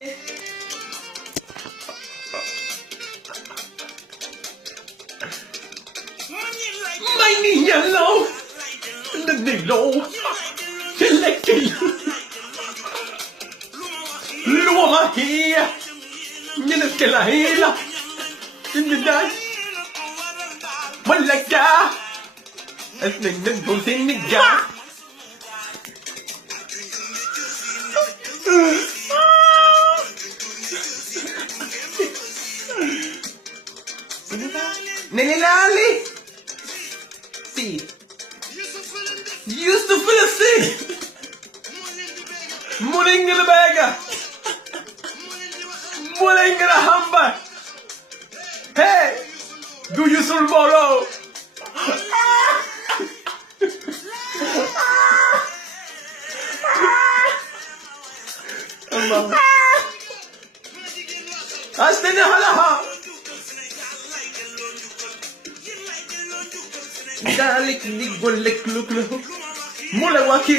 ไม่นี่ยันเราดึกดึกโลฉันเล็กกินรัวมาเฮียยันเกล้าเฮียฉันจะได้วันละจ้าไอ้หนึ่งนั่นผมสิ้นนิจาNelali sì used to feel sì Mulinga the beggar Mulinga the hamba Hey do you still borrow Allah Astene halaha Dalik ni golek luk luk Mula waki